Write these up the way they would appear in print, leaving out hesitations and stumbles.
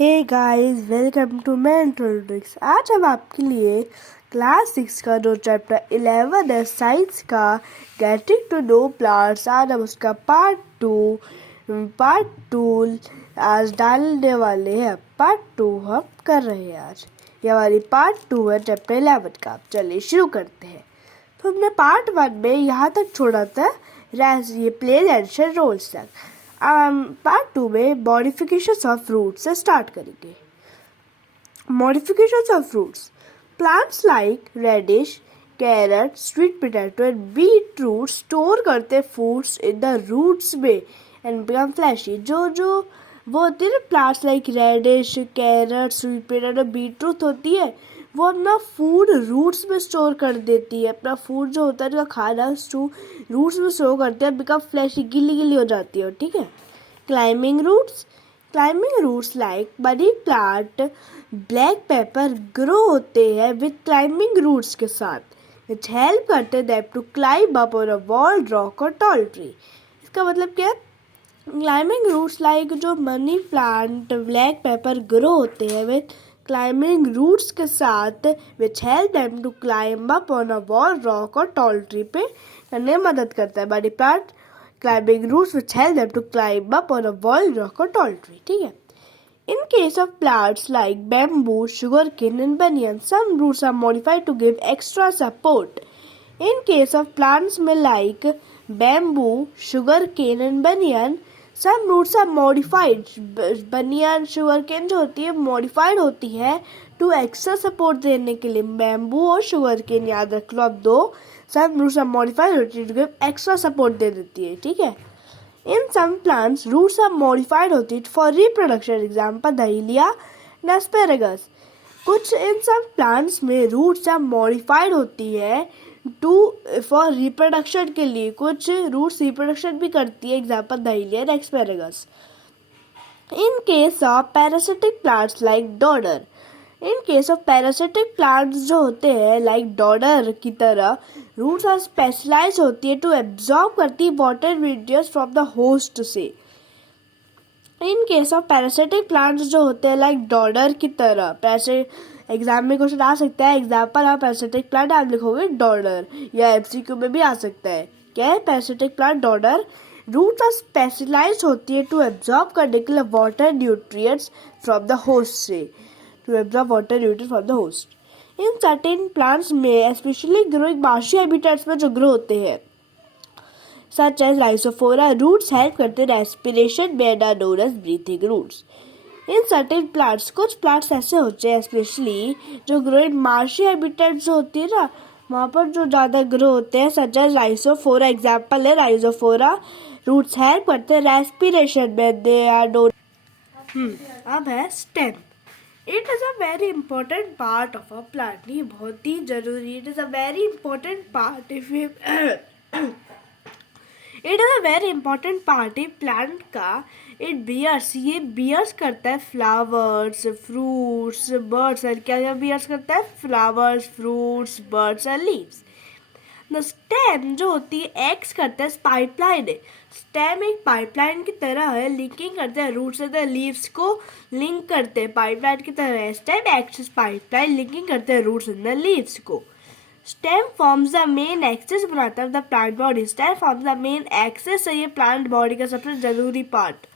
Hey guys, welcome to Mentorix. आज हम आपके लिए क्लास 6 का जो चैप्टर 11 है साइंस का गेटिंग टू नो प्लांट्स, आज हम उसका पार्ट टू आज डालने वाले हैं। पार्ट 2 हम कर रहे हैं आज। ये हमारी पार्ट 2 है चैप्टर 11 का। चलिए शुरू करते हैं। तो हमने पार्ट 1 में यहाँ तक छोड़ा था, ये प्लेन एडिशन रोल्स तक। पार्ट 2 में मॉडिफिकेशंस ऑफ फ्रूट्स से स्टार्ट करेंगे। Modifications of fruits, plants like radish, carrot, sweet potato and beet root store करते फूड्स इन द रूट्स में एंड बिकम फ्लैशी। जो वो होती है ना, plants like radish, carrot, sweet potato, beet root होती है, वो अपना फूड रूट्स में स्टोर कर देती है। अपना फूड जो होता है, जो खाना रूट्स में स्टोर करते हैं, बिकम फ्लैशी, गिली हो जाती है। ठीक है। Climbing roots like money plant, black pepper grow होते हैं विद क्लाइंबिंग रूट्स के साथ, विच हेल्प करते them to climb up on a wall, rock और टॉल ट्री। इसका मतलब क्या है? क्लाइंबिंग रूट्स लाइक जो money plant, black pepper grow होते हैं विद क्लाइंबिंग रूट्स के साथ, which help them to climb up on a wall, rock और टॉल ट्री पे करने में मदद करता है। Money plant climbing roots which help them to climb up on a wall, rock or tall tree. ठीक है। In case of plants like bamboo, sugarcane and banyan, some roots are modified to give extra support. In case of plants में like bamboo, sugarcane and banyan, some roots are modified. banyan, sugarcane जो होती है modified होती है to extra support देने के लिए। bamboo और sugarcane याद रख लो आप दो। some roots are modified होती है to give extra support दे देती है। ठीक है। In some plants, roots are modified होती है for reproduction. Example dahlia and asparagus. कुछ इन सब प्लांट्स में रूट्स या मॉडिफाइड होती है फॉर रिप्रोडक्शन के लिए। कुछ रूट्स रिप्रोडक्शन भी करती है। Example dahlia and asparagus. In case of parasitic plants like डॉडर, in case of parasitic plants जो होते हैं लाइक डॉडर की तरह, रूट्स आर स्पेशलाइज होती है टू एब्जॉर्ब करती है वाटर मीडियस फ्रॉम द होस्ट से। In case of parasitic plants जो होते हैं लाइक डॉडर की तरह, एग्जाम में क्वेश्चन आ सकता है। एग्जाम्पल ऑफ पैरासिटिक प्लांट आप लिखोगे डॉडर, या एमसीक्यू में भी आ सकता है। क्या है parasitic plant? Dodder. Roots are specialise होती है टू एब्जॉर्ब करने के लिए water nutrients from the host से, to absorb water nutrients from the host. In certain plants में, स्पेशली ग्रोइंग मार्शी हैबिटेट्स में जो ग्रो होते हैं, such as rhizophora, roots help करते respiration में are known as breathing roots. In certain plants, कुछ plants ऐसे होते हैं स्पेशली जो ग्रो इन मार्शी हैबिटेट्स जो होती है ना, वहाँ पर जो ज़्यादा ग्रो होते हैं, सच एज राइजोफोरा। एग्जाम्पल है राइजोफोरा। रूट्स हेल्प करते हैं रेस्पिरेशन में, दे आर नोन। अब है stem. It is a very important part of a plant. ये बहुत ही जरूरी, it is a very important part if you it is a very important part है plant का। इट बियर्स, ये bears करता है फ्लावर्स, फ्रूट्स, बर्ड्स। और क्या क्या बियर्स करता है? फ्लावर्स, फ्रूट्स, बर्ड्स और लीव्स। द स्टेम जो होती है एक्स करता है पाइपलाइन है। स्टेम एक पाइपलाइन की तरह है, लिंकिंग करते हैं रूट से द लीव्स को लिंक करते हैं, पाइपलाइन की तरह है। स्टेम एक्स पाइपलाइन, लिंकिंग करते हैं रूट्स एंड द लीव्स को। Stem forms the main axis बनाता है the plant body. Stem forms the main axis है ये प्लांट बॉडी का सबसे जरूरी part.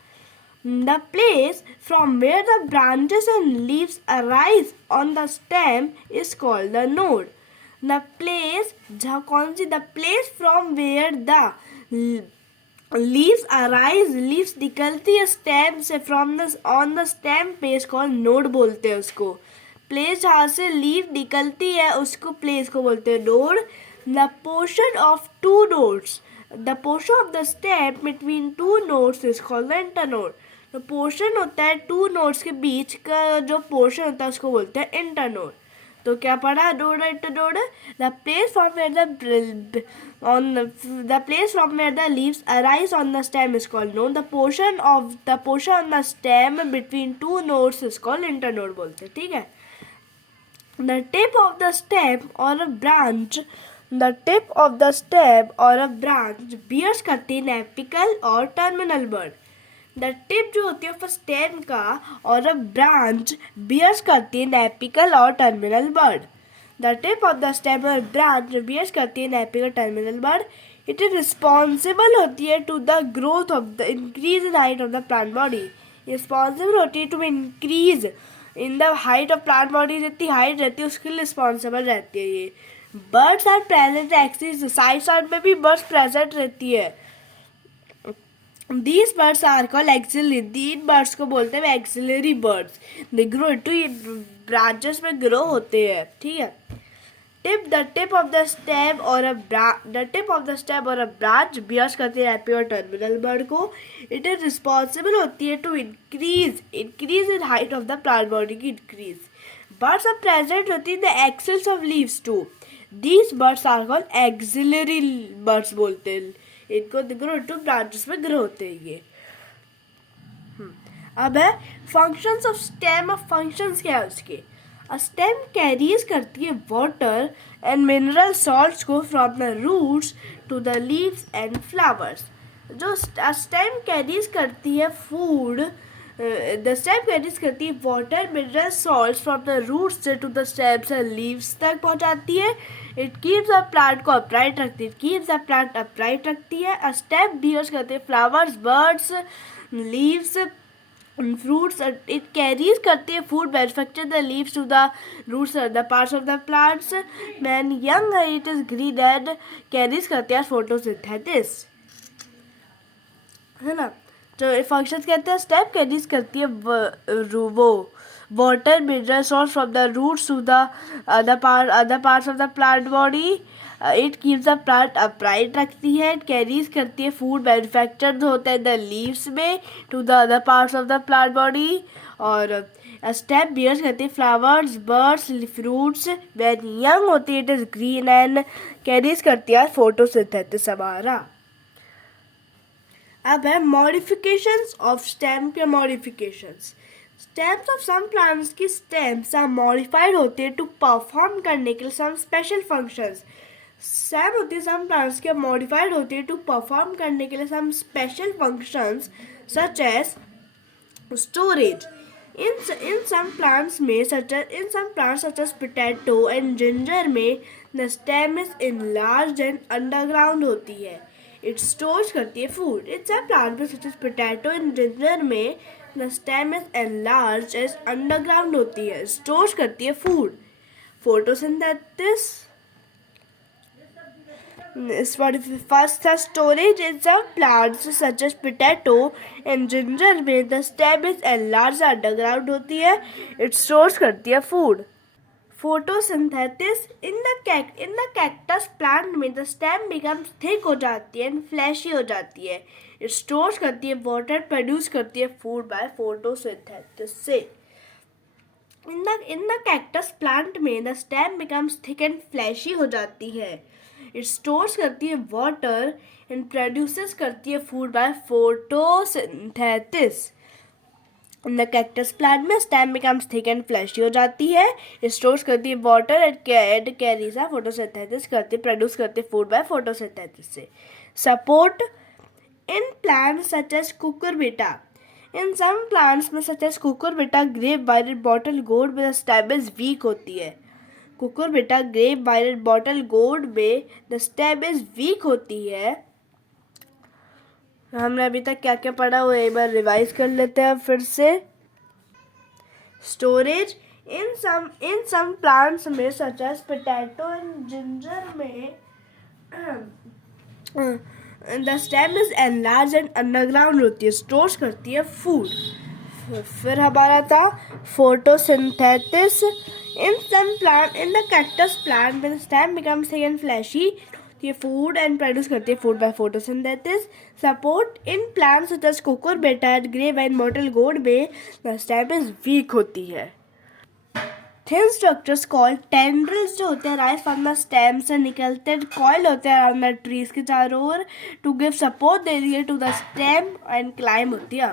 The place from where the branches and leaves arise on the stem is called the node. The place, जहाँ कौन सी? The place from where the leaves arise, leaves निकलती है स्टेम से, from the on the stem पे, is called node बोलते हैं उसको। प्लेस जहाँ से लीव निकलती है उसको प्लेस को बोलते हैं node. The portion of two nodes, the portion of the stem between two nodes is called the internode. तो पोर्शन होता है टू नोड्स के बीच का, जो पोर्शन होता है उसको बोलते हैं इंटरनोड। तो क्या पढ़ा? नोड और internode. The place from where the leaves arise on the stem is called node. The portion on the stem between two nodes is called internode बोलते हैं। ठीक है। The tip of the stem or a branch, the tip of the stem or a branch bears करती है apical और terminal bud. The tip जो होती है ऑफ स्टेम का और अ ब्रांच बियर्स करती है एपिकल और terminal bud. The tip of the stem और ब्रांच बियर्स करती है apical terminal bud. It is responsible होती है to the growth of the increase in height of the plant body. Responsible होती है to increase in the height of plant body, जितनी height रहती है उसके लिए रिस्पॉन्सिबल रहती है ये। Buds are present axis side side में भी बर्ड्स प्रेजेंट रहती है। These birds are called axillary. इन बर्ड्स को बोलते हैं axillary birds. They grow to branches में ग्रो होते हैं, ठीक है। Tip the tip of the stem और अ ब्रांच बियर्स करती है एपी और टर्मिनल बर्ड को। इट इज रिस्पॉन्सिबल होती है to increase in height of the plant body की इंक्रीज। बर्ड्स आर प्रेजेंट होती है the axils of leaves too. These birds are called axillary birds बोलते हैं इनको। ग्रो टू ब्रांचेस में ग्रो होते हैं ये। अब है functions of stem. Of functions क्या है उसके। अ स्टेम कैरीज करती है वाटर एंड मिनरल सॉल्ट्स को from the roots to the leaves and flowers. जो स्टेम कैरीज करती है फूड, द स्टेम कैरीज करती है water mineral salts from the roots से to the stems and leaves तक पहुंचाती है। इट कीप्स अ प्लांट को अपराइट रखती है। कीप्स अ प्लांट अपराइट रखती है। अ स्टेम बियर्स करते हैं flowers, birds, leaves, fruits. It carries करते हैं food, manufacture the leaves to the roots and the parts of the plants. When young it is green and carries करते हैं photosynthesis, है ना। तो फंक्शंस कहते हैं स्टेम कैरीज करती है वो water mineral salt from the roots to the other parts of the plant body. It keeps the plant upright रखती है। इट कैरीज करती है फूड मैन्युफैक्चर्ड होता है द लीव्स में to the other parts of the plant body. और stem bears करती है flowers, buds, fruits. When young होती है it is green and carries करती है फोटोसिंथेसिस हमारा। अब है मॉडिफिकेशंस ऑफ स्टेम के modifications. Stems of some plants की स्टेम्स आर मॉडिफाइड होते हैं टू परफॉर्म करने के लिए सम स्पेशल फंक्शंस। स्टेम होती है सम प्लांट्स के मॉडिफाइड होती है टू परफॉर्म करने के लिए some special functions such as storage. in some plants such as potato and ginger में the stem is enlarged and underground होती है। It stores करती है food। In some plants such as potato and ginger में the stem is enlarged as underground होती है, stores करती है food। Photosynthesis first the storage in some plants such as potato and ginger में the stem is enlarged underground होती है, it stores करती है food। Photosynthesis in the cactus plant में the stem becomes thick हो जाती है and fleshy हो जाती है, it stores करती है water, produce करती है food by photosynthesis से। in the cactus plant में the stem becomes thick and fleshy हो जाती है, it stores करती है water and produces करती है food by photosynthesis। in the cactus plant में stem becomes thick and fleshy हो जाती है, stores करती है water and carries a photosynthesis करती है, produce करती है food by photosynthesis से। support in plants such as cucurbita, in some plants में such as cucurbita, grape violet, bottle gourd में stem is weak होती है। cucurbita, grape violet, bottle gourd में the stem is weak होती है। हमने अभी तक क्या क्या पढ़ा वो एक बार रिवाइज कर लेते हैं फिर से। स्टोरेज इन सम प्लांट्स में such as potato and ginger में the stem is enlarge and underground होती है, स्टोर्स करती है फूड। फिर हमारा था photosynthesis in the cactus plant में stem becomes thick and fleshy, ये फूड एंड प्रोड्यूस करती है food by photosynthesis. Support in plants such as cucurbita and grape and bottle gourd में द स्टेम इज वीक होती है। Thin structures called tendrils जो होते हैं राइज फ्रॉम द स्टेम से निकलते हैं, कॉइल होते हैं अराउंड द ट्रीज के चारों ओर टू गिव सपोर्ट दे रही है to the stem and climb होती है।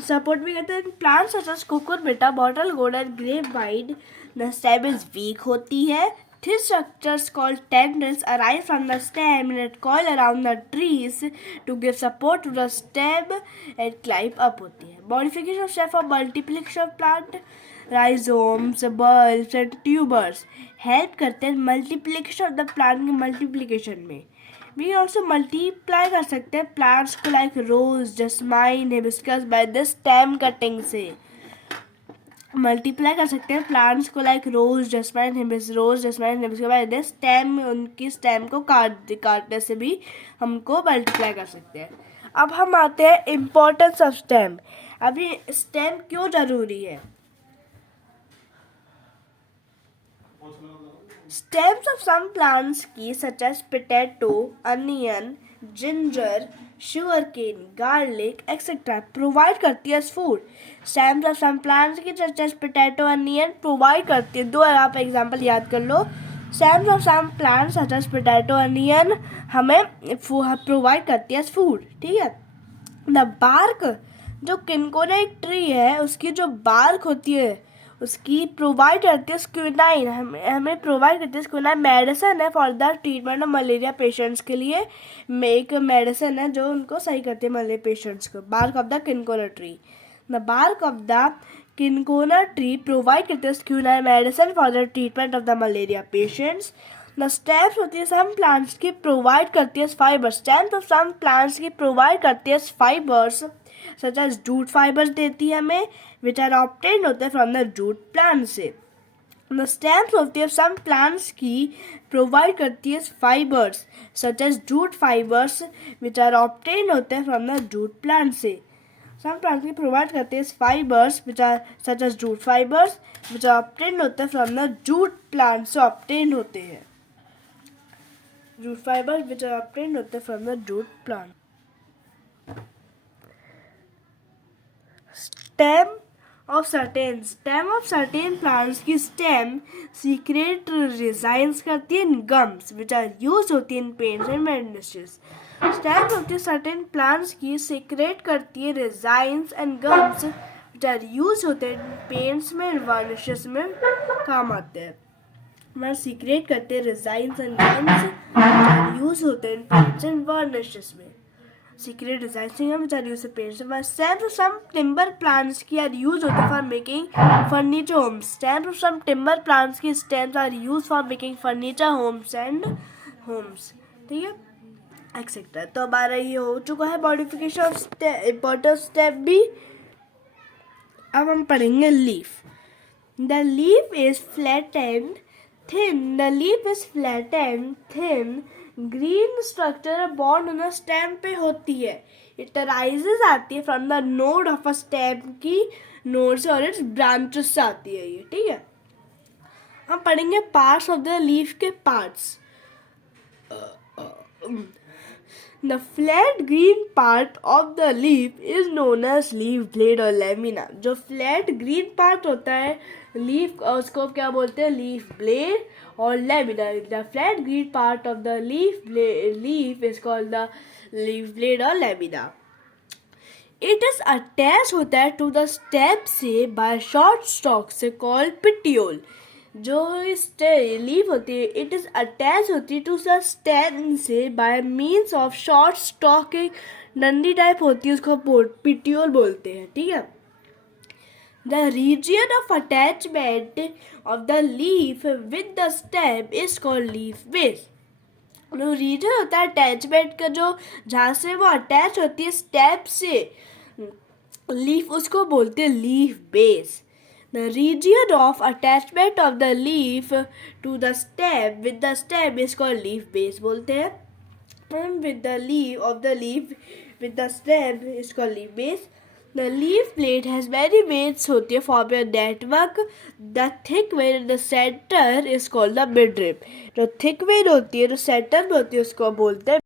सपोर्ट भी कहते हैं plants such as cucurbita, bottle gourd and grape vine the stem is weak होती है, Thin structures called tendrils arise from the stem and coil around the trees to give support to the stem and climb up होती है. Modification of stem for multiplication of plant. Rhizomes, bulbs and tubers help करते हैं multiplication of the plant के multiplication में. We also multiply कर सकते हैं plants को like rose, jasmine, hibiscus by the stem cutting से. मल्टीप्लाई कर सकते हैं प्लांट्स को like rose jasmine hibiscus by the stem. उनकी स्टेम को काटने से भी हमको मल्टीप्लाई कर सकते हैं. अब हम आते हैं इम्पोर्टेंस ऑफ स्टेम. अभी स्टेम क्यों जरूरी है? Stems of some plants such as potato, onion, ginger, sugarcane, garlic, etc. provide करती है food. Stems of some plants such as potato, onion provide करती है. दो आप एग्जाम्पल याद कर लो. Stems of some plants such as potato, onion हमें provide करती है food. ठीक है. The bark, जो किनकोना एक ट्री है उसकी जो बार्क होती है उसकी प्रोवाइड करती है क्विनाइन. हमें प्रोवाइड करती है क्विनाइन. मेडिसिन है for the treatment of malaria patients के लिए. एक मेडिसिन है जो उनको सही करती है मलेरिया पेशेंट्स को. Bark of the cinchona tree. The bark of the cinchona tree provide करती है quinine medicine for the treatment of the malaria patients. The stems होती है सम प्लांट्स की प्रोवाइड करती है fibres. Stems of some plants की provide करती है fibres such as jute fibres देती है हमें which are obtained होते हैं from the jute plant से. The stems होती है some plants की provide करती है fibers such as jute fibers which are obtained होते हैं from the jute plant से. Some plants की provide करती है fibers which are such as jute fibers which are obtained होते हैं from the jute plant से obtained होते हैं. Jute fibers which are obtained होते हैं from the jute plant. Stem of certain plants की stem secret resins करती है gums which are used होती है in paints and varnishes. Stems होती है certain plants की secret करती है resins and gums which are used होते हैं paints में varnishes में काम आते हैं. वह secret करते हैं resins and gums which are used होते हैं paints and varnishes में. Secret designs which are used to paint. Stems of some timber plants की are used होते हैं for making furniture homes. Stems of some timber plants की stems are used for making furniture homes and homes. ठीक है, etcetera. तो हमारा ये हो चुका है मॉडिफिकेशन ऑफ इम्पोर्टेंट स्टेप भी. अब हम पढ़ेंगे leaf. The leaf is flat and thin. The leaf is flat and thin. Green structure bond on stem पे होती है. इट अराइजेस आती है from the node of a stem की नोड से और इट्स ब्रांचेस से आती है ये. ठीक है, हम पढ़ेंगे पार्ट्स ऑफ द लीफ के parts. The flat green part of the leaf is known as leaf blade और लेमिना. जो फ्लैट ग्रीन पार्ट होता है लीफ उसको क्या बोलते हैं? लीफ ब्लेड और lamina. The flat green part of the leaf is called the leaf blade और लेमिना. इट इज अटैच होता है टू द स्टेम से बाय शॉर्ट स्टॉक से कॉल्ड पिटियोल. जो लीफ होती है इट इज अटैच होती है टू द स्टेम से bye means of short stock. एक डंडी टाइप होती है उसको पिटियोल बोलते हैं. ठीक है. The region of attachment of the leaf with the stem is called leaf base. जो रीजन होता है अटैचमेंट का जो जहाँ से वो अटैच होती है स्टेम से लीफ उसको बोलते हैं leaf base. The region of attachment of the leaf to the stem with the stem is called leaf base बोलते हैं. With the leaf of the leaf with the stem is called leaf base. The leaf plate has many veins होती है form a network. The thick vein in the center is called the midrib. जो thick vein होती है जो center में होती है उसको बोलते हैं